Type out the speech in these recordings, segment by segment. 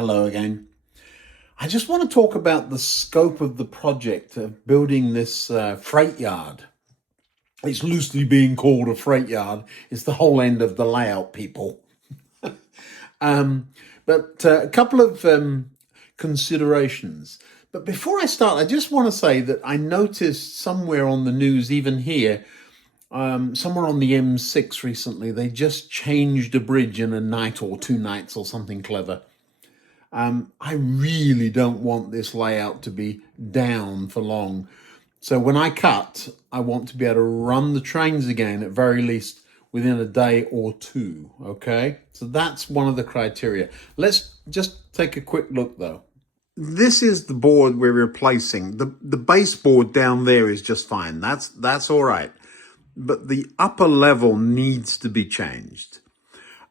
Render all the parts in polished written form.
Hello again. I just want to talk about the scope of the project of building this freight yard. It's loosely being called a freight yard. It's the whole end of the layout, people. But a couple of considerations. But before I start, I just want to say that I noticed somewhere on the news, even here, somewhere on the M6 recently, they just changed a bridge in a night or 2 nights or something clever. I really don't want this layout to be down for long. So when I cut, I want to be able to run the trains again, at very least within a day or two, okay? So that's one of the criteria. Let's just take a quick look though. This is the board we're replacing. The baseboard down there is just fine. That's all right. But the upper level needs to be changed.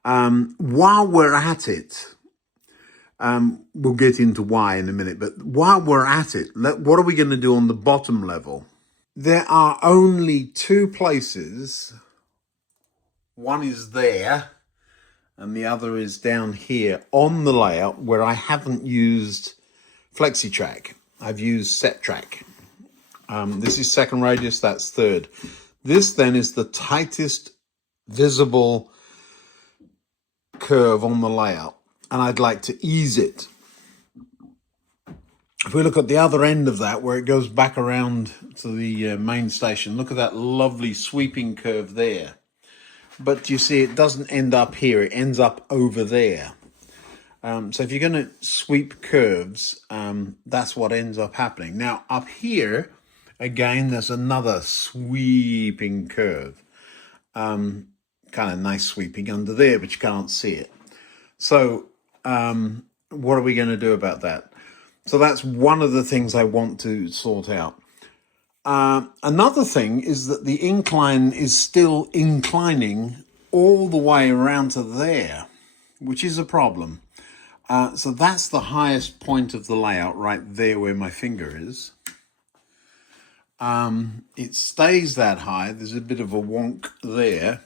While we're at it, we'll get into why in a minute, but while we're at it, what are we going to do on the bottom level? There are only two places. One is there, and the other is down here on the layout where I haven't used FlexiTrack. I've used SetTrack. This is second radius, that's third. This then is the tightest visible curve on the layout, and I'd like to ease it. If we look at the other end of that, where it goes back around to the main station, look at that lovely sweeping curve there. But you see, it doesn't end up here, it ends up over there. So if you're going to sweep curves, that's what ends up happening. Now, up here, again, there's another sweeping curve. Kind of nice sweeping under there, but you can't see it. So what are we going to do about that? So that's one of the things I want to sort out. Another thing is that the incline is still inclining all the way around to there, which is a problem. So that's the highest point of the layout, right there where my finger is. It stays that high. There's a bit of a wonk there.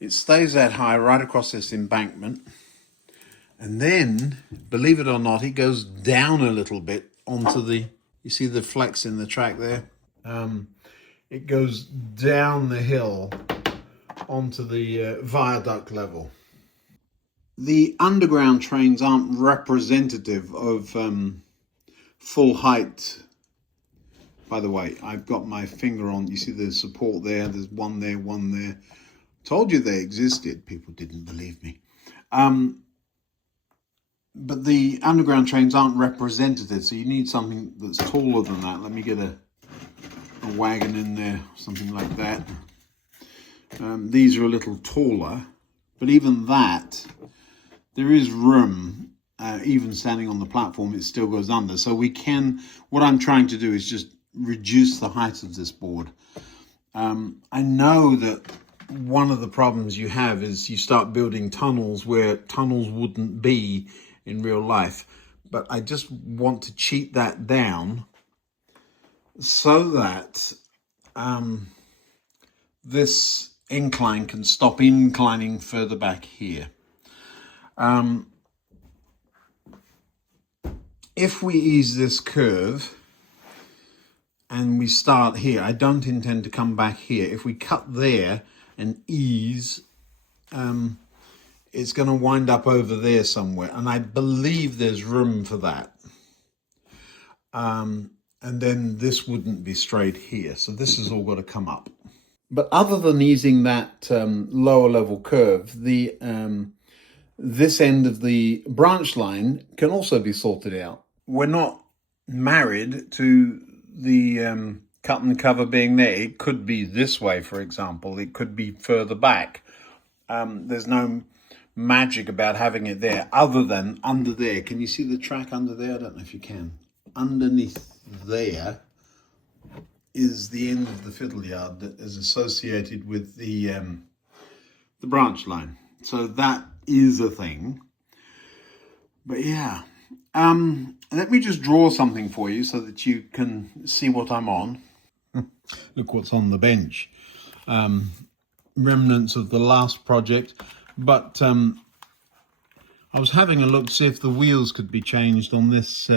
It stays that high right across this embankment. And then, believe it or not, it goes down a little bit onto the, you see the flex in the track there? It goes down the hill onto the viaduct level. The underground trains aren't representative of full height. By the way, I've got my finger on, you see the support there, there's one there, one there. Told you they existed, people didn't believe me. But the underground trains aren't representative, so you need something that's taller than that. Let me get a wagon in there, something like that. These are a little taller, but even that, there is room, even standing on the platform, it still goes under. So we can, what I'm trying to do is just reduce the height of this board. I know that one of the problems you have is you start building tunnels where tunnels wouldn't be in real life, but I just want to cheat that down so that this incline can stop inclining further back here. If we ease this curve and we start here, I don't intend to come back here. If we cut there and ease, it's going to wind up over there somewhere, and I believe there's room for that. And then this wouldn't be straight here, so this has all got to come up. But other than easing that lower level curve, the this end of the branch line can also be sorted out. We're not married to the cut and cover being there. It could be this way, for example. It could be further back. There's no magic about having it there other than under there. Can you see the track under there? I don't know if you can. Underneath there is the end of the fiddle yard that is associated with the branch line. So that is a thing. But yeah, let me just draw something for you so that you can see what I'm on. Look what's on the bench. Remnants of the last project, but I was having a look to see if the wheels could be changed on this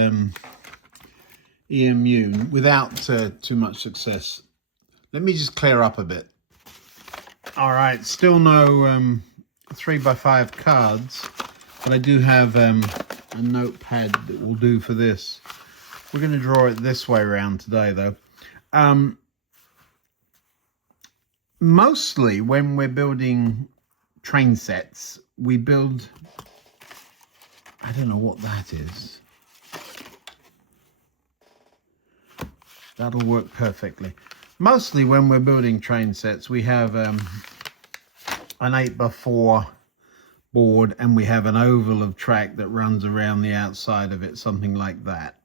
EMU without too much success. Let me just clear up a bit. All right, still no 3x5 cards, but I do have a notepad that will do for this. We're going to draw it this way around today, though. Mostly when we're building train sets, we build, I don't know what that is. That'll work perfectly. Mostly when we're building train sets, we have an 8x4 board and we have an oval of track that runs around the outside of it, something like that.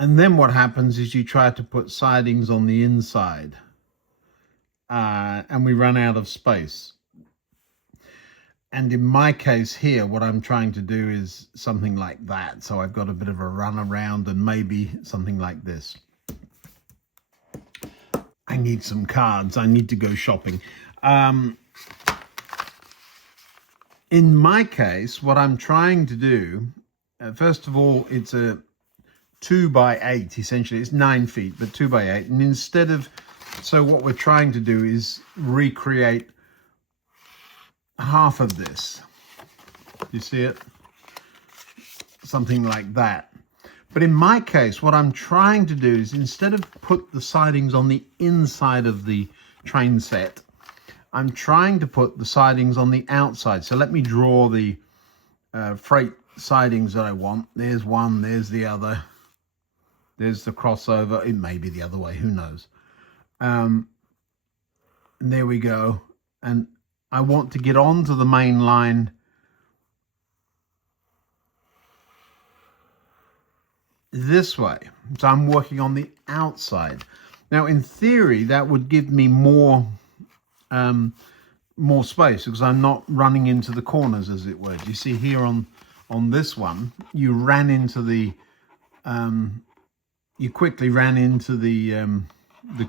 And then what happens is you try to put sidings on the inside and we run out of space. And in my case here, what I'm trying to do is something like that. So I've got a bit of a run around and maybe something like this. I need some cards. I need to go shopping. In my case, what I'm trying to do, first of all, it's a 2x8, essentially. It's 9 feet, but 2x8. And instead of, so what we're trying to do is recreate half of this. You see it? Something like that. But in my case, what I'm trying to do is instead of put the sidings on the inside of the train set, I'm trying to put the sidings on the outside. So let me draw the freight sidings that I want. There's one, there's the other. There's the crossover. It may be the other way, who knows? And there we go. And I want to get onto the main line this way. So I'm working on the outside. Now, in theory, that would give me more space because I'm not running into the corners, as it were. Do you see here on this one, you ran into the, you quickly ran into the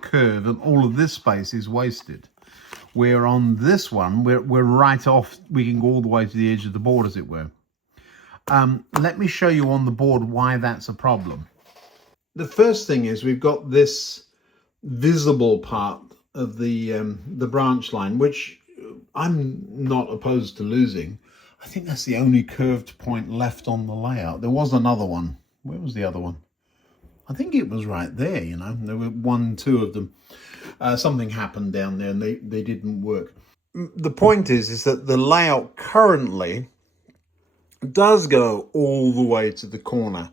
curve, and all of this space is wasted. Where on this one, we're right off, we can go all the way to the edge of the board, as it were. Let me show you on the board why that's a problem. The first thing is we've got this visible part of the branch line, which I'm not opposed to losing. I think that's the only curved point left on the layout. There was another one. Where was the other one? I think it was right there, you know. There were 1, 2 of them. Something happened down there and they didn't work. The point is that the layout currently does go all the way to the corner.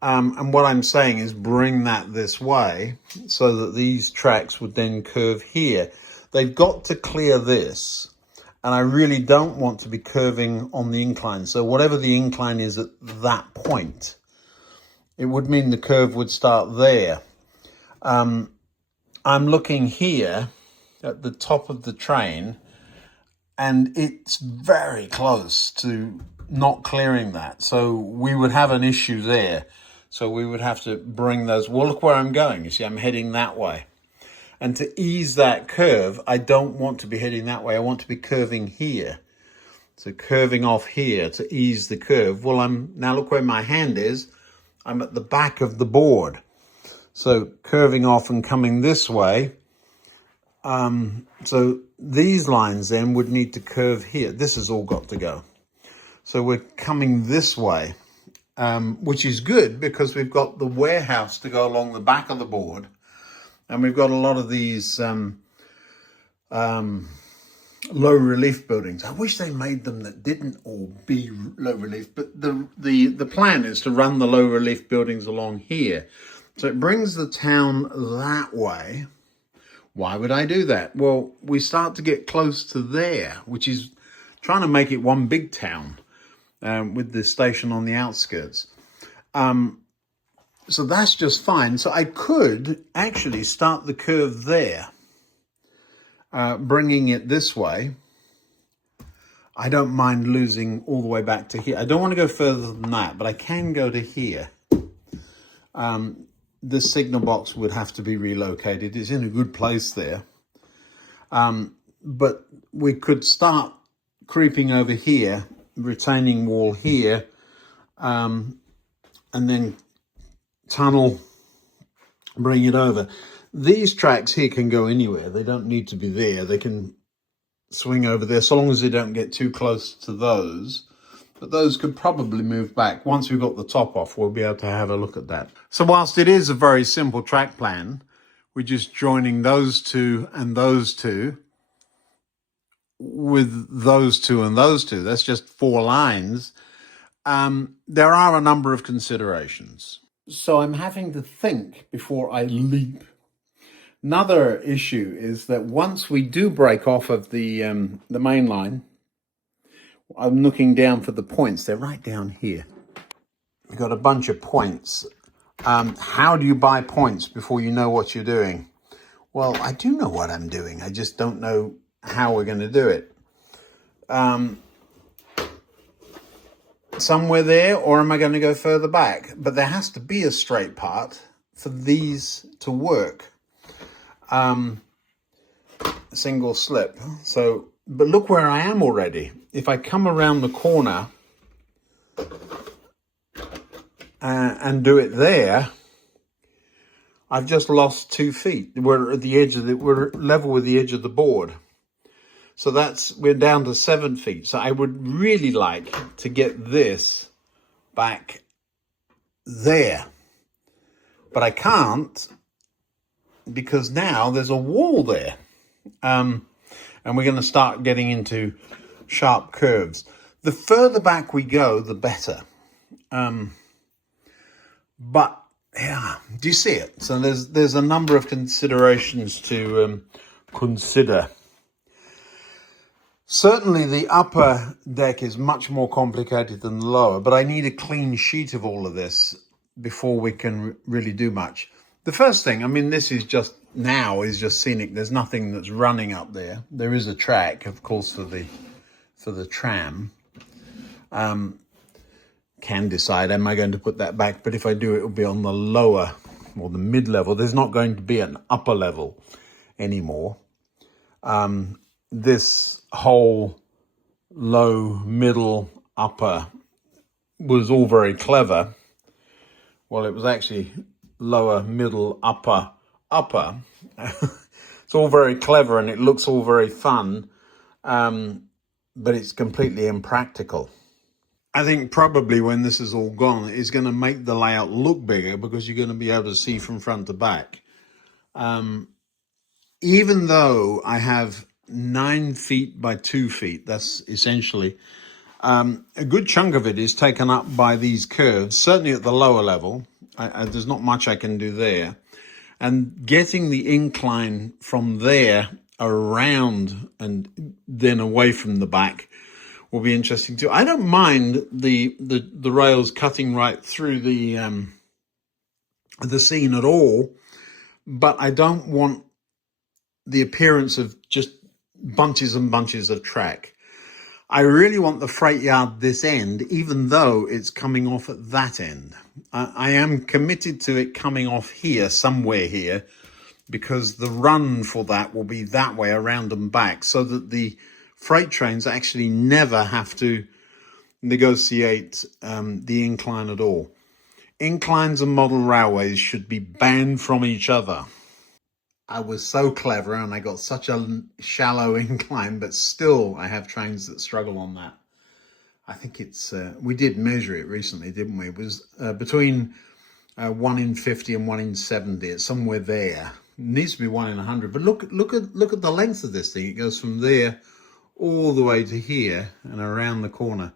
And what I'm saying is bring that this way so that these tracks would then curve here. They've got to clear this. And I really don't want to be curving on the incline. So whatever the incline is at that point, it would mean the curve would start there. I'm looking here at the top of the train, and it's very close to not clearing that. So we would have an issue there. So we would have to bring those. Well, look where I'm going. You see, I'm heading that way. And to ease that curve, I don't want to be heading that way. I want to be curving here. So curving off here to ease the curve. Well, now look where my hand is. I'm at the back of the board. So curving off and coming this way. So these lines then would need to curve here. This has all got to go. So we're coming this way, which is good because we've got the warehouse to go along the back of the board. And we've got a lot of these low relief buildings. I wish they made them that didn't all be low relief, but the plan is to run the low relief buildings along here. So it brings the town that way. Why would I do that? Well, we start to get close to there, which is trying to make it one big town with the station on the outskirts. So that's just fine. So I could actually start the curve there, bringing it this way. I don't mind losing all the way back to here. I don't want to go further than that, but I can go to here. The signal box would have to be relocated. It's in a good place there. But we could start creeping over here, retaining wall here, and then tunnel, bring it over. These tracks here can go anywhere. They don't need to be there. They can swing over there, so long as they don't get too close to those. But those could probably move back. Once we've got the top off, we'll be able to have a look at that. So whilst it is a very simple track plan, we're just joining those two and those two with those two and those two. That's just 4 lines. There are a number of considerations. So I'm having to think before I leap. Another issue is that once we do break off of the main line, I'm looking down for the points. They're right down here. We've got a bunch of points. How do you buy points before you know what you're doing? Well, I do know what I'm doing. I just don't know how we're going to do it. Somewhere there, or am I going to go further back? But there has to be a straight part for these to work. Single slip. So, but look where I am already. If I come around the corner and do it there, I've just lost 2 feet. We're at the edge of we're level with the edge of the board. So we're down to 7 feet. So I would really like to get this back there. But I can't, because now there's a wall there. And we're going to start getting into sharp curves. The further back we go, the better. But yeah, do you see it? So there's a number of considerations to consider. Certainly the upper deck is much more complicated than the lower, but I need a clean sheet of all of this before we can really do much. The first thing, I mean, this is just scenic. There's nothing that's running up there. There is a track, of course, for the tram. Can decide, am I going to put that back? But if I do, it will be on the lower or the mid-level. There's not going to be an upper level anymore. This whole low, middle, upper was all very clever. Well, it was actually lower, middle, upper. It's all very clever and it looks all very fun, but it's completely impractical. I think probably when this is all gone, it's going to make the layout look bigger because you're going to be able to see from front to back. Even though I have 9 feet by 2 feet, that's essentially a good chunk of it is taken up by these curves, certainly at the lower level. There's not much I can do there. And getting the incline from there around and then away from the back will be interesting too. I don't mind the rails cutting right through the scene at all, but I don't want the appearance of just bunches and bunches of track. I really want the freight yard this end, even though it's coming off at that end. I am committed to it coming off here, somewhere here, because the run for that will be that way around and back, so that the freight trains actually never have to negotiate the incline at all. Inclines and model railways should be banned from each other. I was so clever and I got such a shallow incline, but still I have trains that struggle on that. I think it's, we did measure it recently, didn't we? It was between 1 in 50 and 1 in 70. It's somewhere there. It needs to be 1 in 100. But look at the length of this thing. It goes from there all the way to here and around the corner.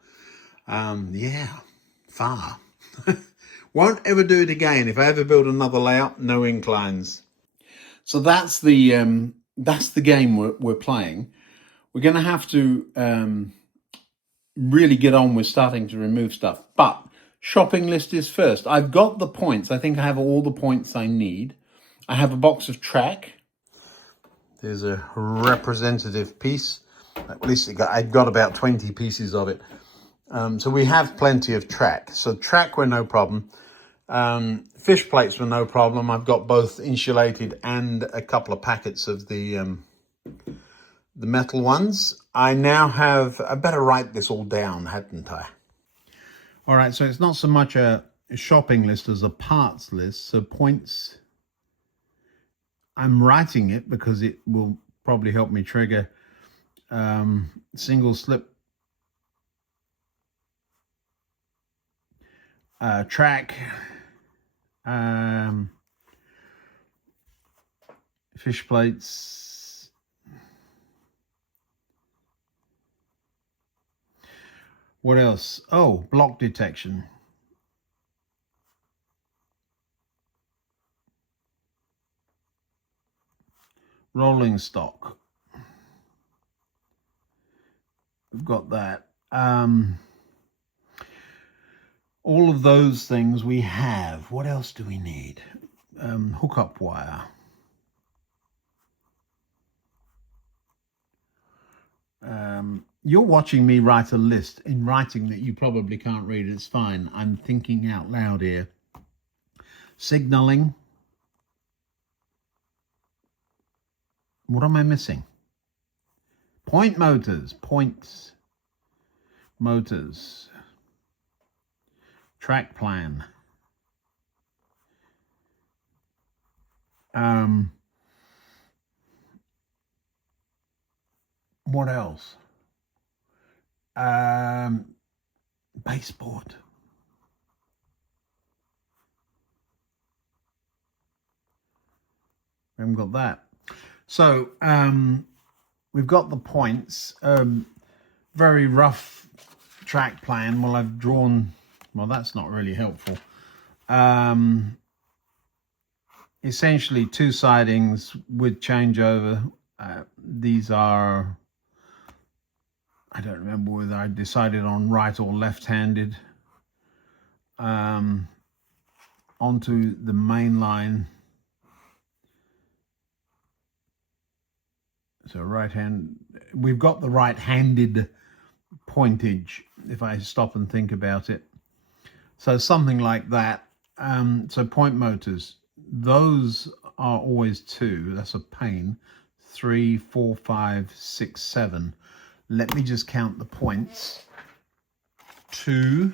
Yeah, far. Won't ever do it again. If I ever build another layout, no inclines. So that's the game we're playing. We're going to have to really get on with starting to remove stuff. But shopping list is first. I've got the points. I think I have all the points I need. I have a box of track. There's a representative piece. At least I got about 20 pieces of it. So we have plenty of track. So track were no problem. Fish plates were no problem. I've got both insulated and a couple of packets of the the metal ones. I now have, I better write this all down, hadn't I? All right, so it's not so much a shopping list as a parts list. So points, I'm writing it because it will probably help me trigger single slip track, fish plates, what else? Oh, block detection. Rolling stock. We've got that. All of those things we have. What else do we need? Hookup wire. You're watching me write a list in writing that you probably can't read. It's fine. I'm thinking out loud here. Signaling. What am I missing? Point motors. Points. Motors. Track plan. What else? Baseboard. We haven't got that. So we've got the points. Very rough track plan. Well, I've drawn, well, that's not really helpful. Essentially 2 sidings with changeover. These are, I don't remember whether I decided on right or left-handed. Onto the main line. So right hand, we've got the right-handed pointage, if I stop and think about it. So something like that. So point motors, those are always 2. That's a pain. 3, 4, 5, 6, 7. Let me just count the points. 2,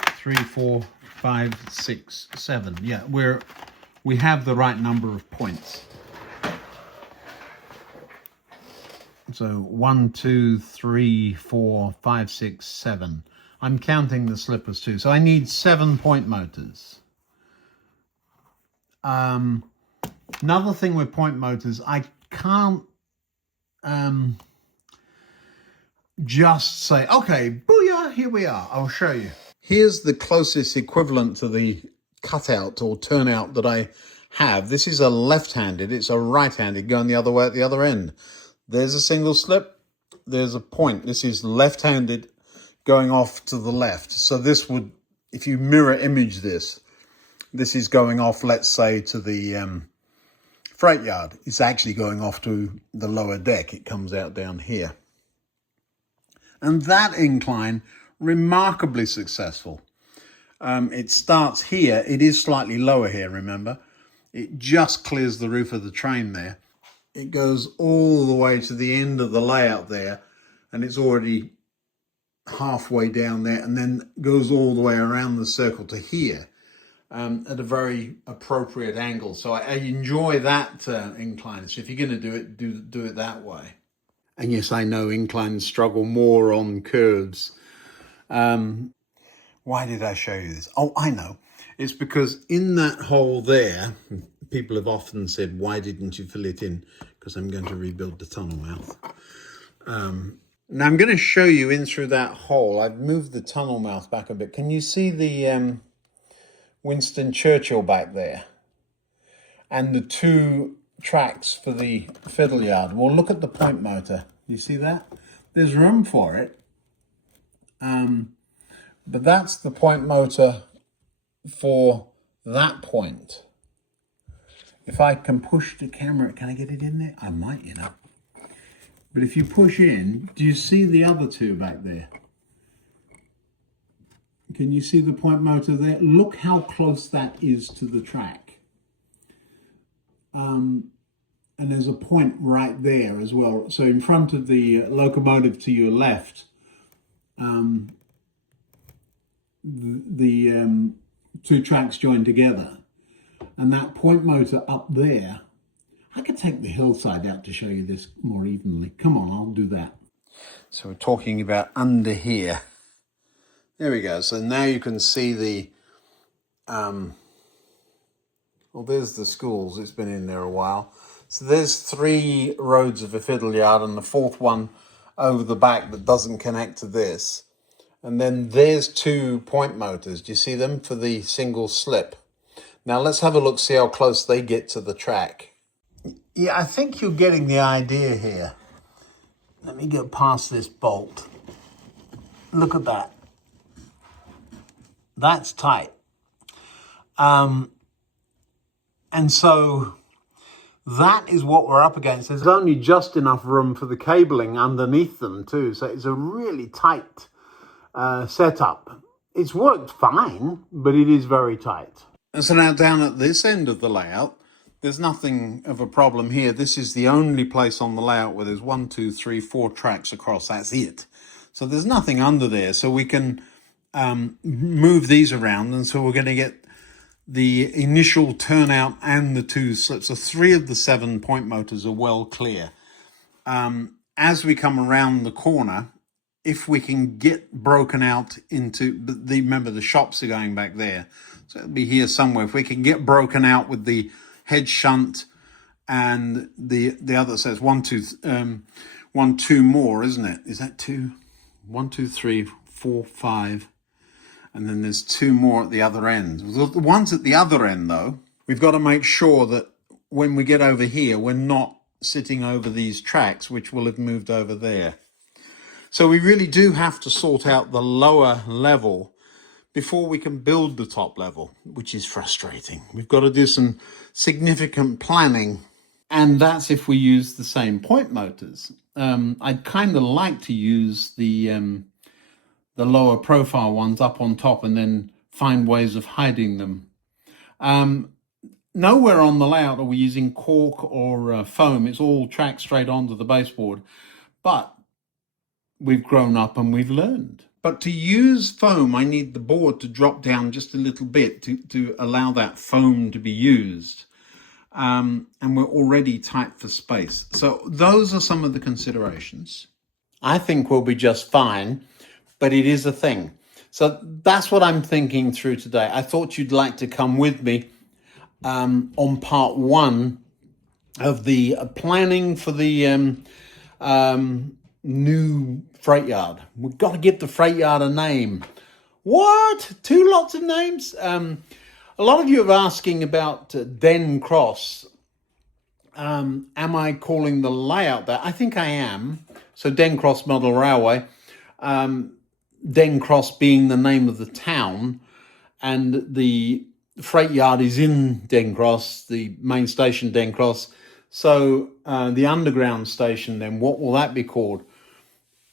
3, 4, 5, 6, 7. Yeah, we have the right number of points. So 1, 2, 3, 4, 5, 6, 7. I'm counting the slippers too. So I need 7 point motors. Another thing with point motors, I can't just say, okay, booyah, here we are. I'll show you. Here's the closest equivalent to the cutout or turnout that I have. This is a left-handed, it's a right-handed going the other way at the other end. There's a single slip, there's a point. This is left-handed going off to the left. So this would, if you mirror image this is going off, let's say, to the freight yard. It's actually going off to the lower deck. It comes out down here. And that incline, remarkably successful. It starts here. It is slightly lower here, remember. It just clears the roof of the train there. It goes all the way to the end of the layout there, and it's already halfway down there, and then goes all the way around the circle to here at a very appropriate angle. So I enjoy that incline. So if you're going to do it, do it that way. And yes, I know inclines struggle more on curves. Why did I show you this? Oh, I know. It's because in that hole there, people have often said, why didn't you fill it in? Because I'm going to rebuild the tunnel mouth. Now I'm going to show you in through that hole. I've moved the tunnel mouth back a bit. Can you see the Winston Churchill back there? And the 2 tracks for the fiddle yard. Well, look at the point motor. You see that? There's room for it. But that's the point motor for that point. If I can push the camera, can I get it in there? I might, you know. But if you push in, do you see the other 2 back there? Can you see the point motor there? Look how close that is to the track. And there's a point right there as well. So in front of the locomotive to your left, the two tracks join together. And that point motor up there, I could take the hillside out to show you this more evenly. Come on, I'll do that. So we're talking about under here. There we go. So now you can see the, well, there's the schools. It's been in there a while. So there's 3 roads of a fiddle yard and the 4th one over the back that doesn't connect to this. And then there's 2 point motors. Do you see them for the single slip? Now let's have a look, see how close they get to the track. Yeah, I think you're getting the idea here. Let me get past this bolt. Look at that. That's tight. And so that is what we're up against. There's only just enough room for the cabling underneath them too. So it's a really tight setup. It's worked fine, but it is very tight. And so now down at this end of the layout, there's nothing of a problem here. This is the only place on the layout where there's 1, 2, 3, 4 tracks across. That's it. So there's nothing under there. So we can move these around. And so we're going to get the initial turnout and the 2 slips. So 3 of the 7 point motors are well clear. As we come around the corner, if we can get broken out into, remember the shops are going back there. So it'll be here somewhere. If we can get broken out with the head shunt and the other says 1, 2 more, isn't it? Is that 2? 1, 2, 3, 4, 5. And then there's 2 more at the other end. The ones at the other end, though, we've got to make sure that when we get over here, we're not sitting over these tracks, which will have moved over there. So we really do have to sort out the lower level before we can build the top level, which is frustrating. We've got to do some significant planning. And that's if we use the same point motors. I'd kind of like to use the lower profile ones up on top and then find ways of hiding them. Nowhere on the layout are we using cork or foam. It's all tracked straight onto the baseboard. But we've grown up and we've learned. But to use foam, I need the board to drop down just a little bit to allow that foam to be used. And we're already tight for space. So those are some of the considerations. I think we'll be just fine, but it is a thing. So that's what I'm thinking through today. I thought you'd like to come with me on part 1 of the planning for the new freight yard. We've got to give the freight yard a name. What? 2 lots of names? A lot of you are asking about Den Cross. Am I calling the layout that? I think I am. So Den Cross Model Railway. Den Cross being the name of the town, and the freight yard is in Den Cross, the main station Den Cross. So the underground station, then, what will that be called?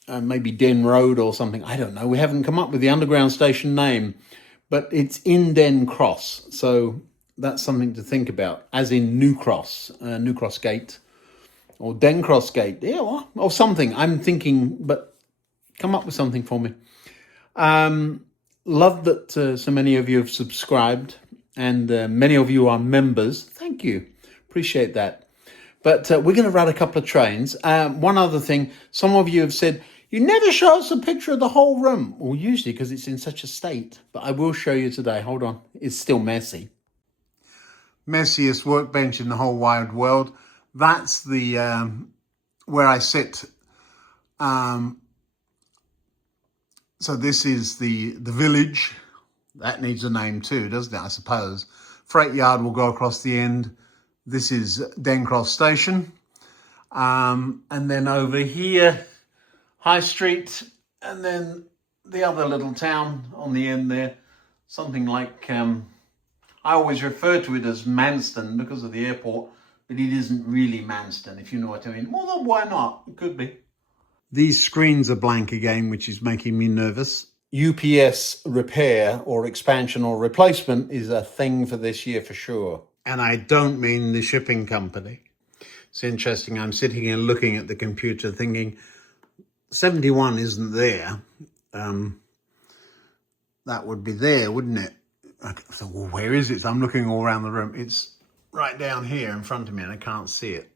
Maybe Den Road or something. I don't know. We haven't come up with the underground station name, but it's in Den Cross. So that's something to think about, as in New Cross Gate, or Den Cross Gate, yeah, or something. I'm thinking, but come up with something for me. Love that so many of you have subscribed, and many of you are members. Thank you. Appreciate that. But we're going to run a couple of trains. One other thing, some of you have said, you never show us a picture of the whole room. Well, usually because it's in such a state. But I will show you today. Hold on. It's still messy. Messiest workbench in the whole wide world. That's the where I sit. So this is the village. That needs a name too, doesn't it, I suppose. Freight yard will go across the end. This is Den Cross Station. And then over here, High Street, and then the other little town on the end there. Something like, I always refer to it as Manston because of the airport, but it isn't really Manston, if you know what I mean. Well, then why not? It could be. These screens are blank again, which is making me nervous. UPS repair or expansion or replacement is a thing for this year for sure. And I don't mean the shipping company. It's interesting. I'm sitting here looking at the computer thinking 71 isn't there. That would be there, wouldn't it? So, well, where is it? So I'm looking all around the room. It's right down here in front of me and I can't see it.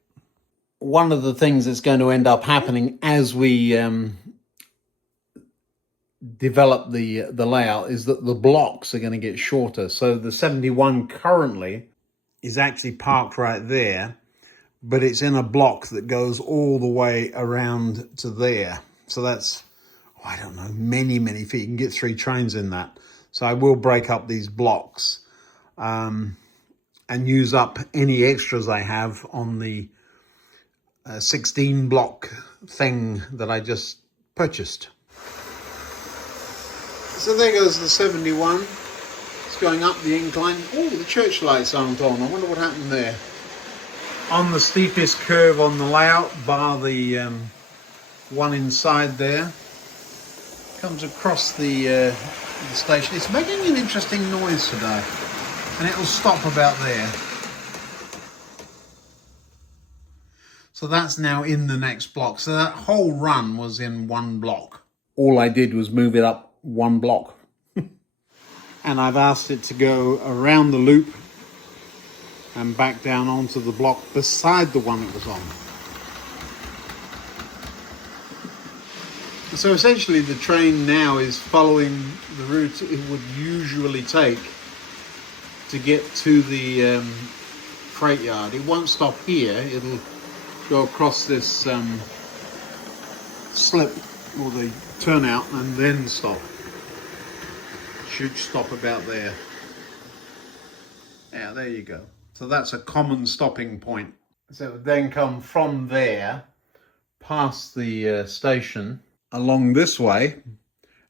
One of the things that's going to end up happening as we develop the layout is that the blocks are going to get shorter. So the 71 currently is actually parked right there, but it's in a block that goes all the way around to there. So that's, I don't know, many feet. You can get 3 trains in that. So I will break up these blocks and use up any extras I have on the 16 block thing that I just purchased. So there goes the 71. It's going up the incline. Oh, the church lights aren't on. I wonder what happened there. On the steepest curve on the layout, bar the one inside there, comes across the station. It's making an interesting noise today, and it'll stop about there. So that's now in the next block. So that whole run was in one block. All I did was move it up one block. And I've asked it to go around the loop and back down onto the block beside the one it was on. So essentially the train now is following the route it would usually take to get to the freight yard. It won't stop here. It'll go across this slip or the turnout and then stop. Should stop about there. Yeah, there you go. So that's a common stopping point. So it would then come from there, past the station, along this way,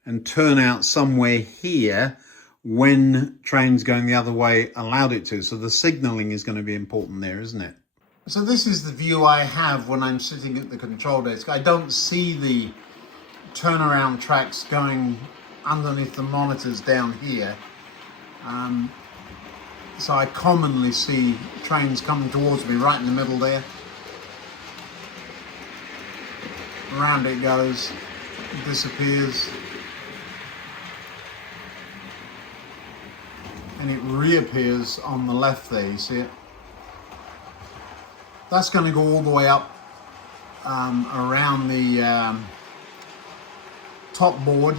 and turn out somewhere here when trains going the other way allowed it to. So the signalling is going to be important there, isn't it? So this is the view I have when I'm sitting at the control desk. I don't see the turnaround tracks going underneath the monitors down here. So I commonly see trains coming towards me right in the middle there. Around it goes, disappears, and it reappears on the left there, you see it? That's going to go all the way up around the top board.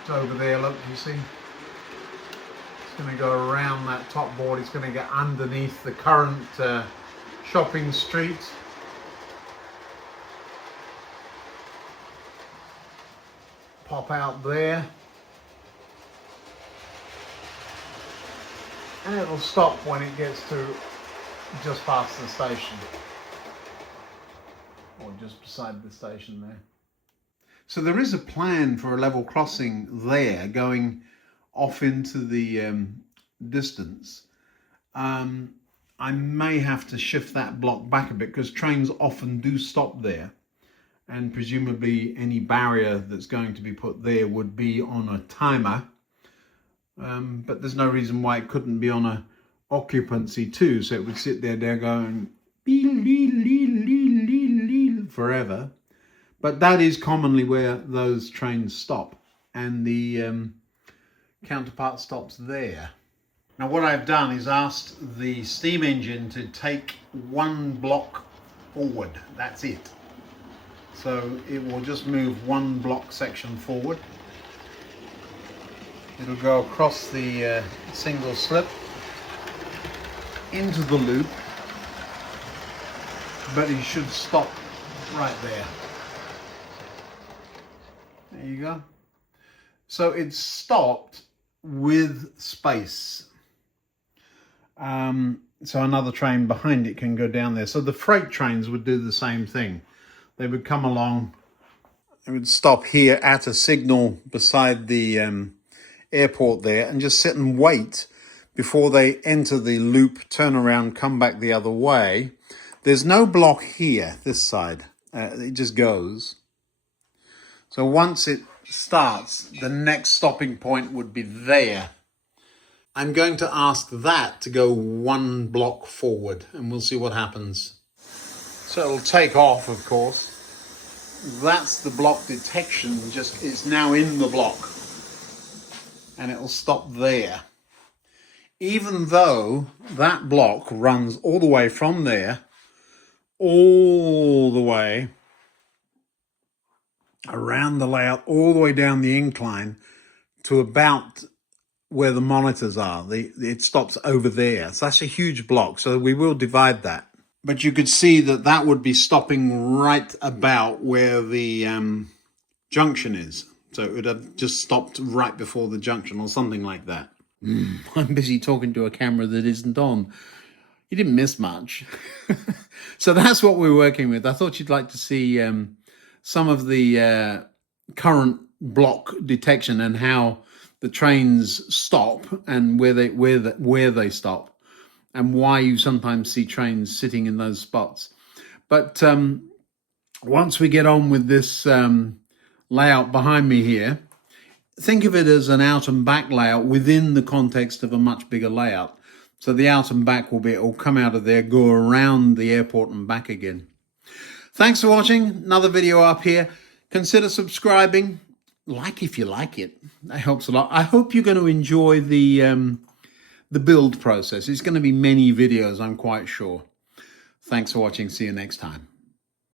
It's over there, look, you see? It's going to go around that top board. It's going to get underneath the current shopping street. Pop out there. And it'll stop when it gets to just past the station. Or just beside the station there. So there is a plan for a level crossing there going off into the distance. I may have to shift that block back a bit because trains often do stop there, and presumably any barrier that's going to be put there would be on a timer, but there's no reason why it couldn't be on a occupancy too, so it would sit there going forever. But that is commonly where those trains stop, and the counterpart stops there. Now what I've done is asked the steam engine to take one block forward. That's it. So it will just move one block section forward. It'll go across the single slip into the loop, but it should stop right there. There you go. So it's stopped with space. So another train behind it can go down there. So the freight trains would do the same thing. They would come along, they would stop here at a signal beside the airport there and just sit and wait before they enter the loop, turn around, come back the other way. There's no block here, this side. It just goes. So once it starts, the next stopping point would be there. I'm going to ask that to go one block forward and we'll see what happens. So it'll take off, of course. That's the block detection, just it's now in the block. And it'll stop there. Even though that block runs all the way from there, all the way around the layout, all the way down the incline to about where the monitors are. It stops over there. So that's a huge block. So we will divide that. But you could see that that would be stopping right about where the junction is. So it would have just stopped right before the junction or something like that. I'm busy talking to a camera that isn't on. You didn't miss much. So that's what we're working with. I thought you'd like to see some of the current block detection and how the trains stop and where they stop, and why you sometimes see trains sitting in those spots. But once we get on with this layout behind me here, think of it as an out and back layout within the context of a much bigger layout. So the out and back will come out of there, go around the airport and back again. Thanks for watching. Another video up here. Consider subscribing. Like if you like it. That helps a lot. I hope you're going to enjoy the build process. It's going to be many videos, I'm quite sure. Thanks for watching. See you next time.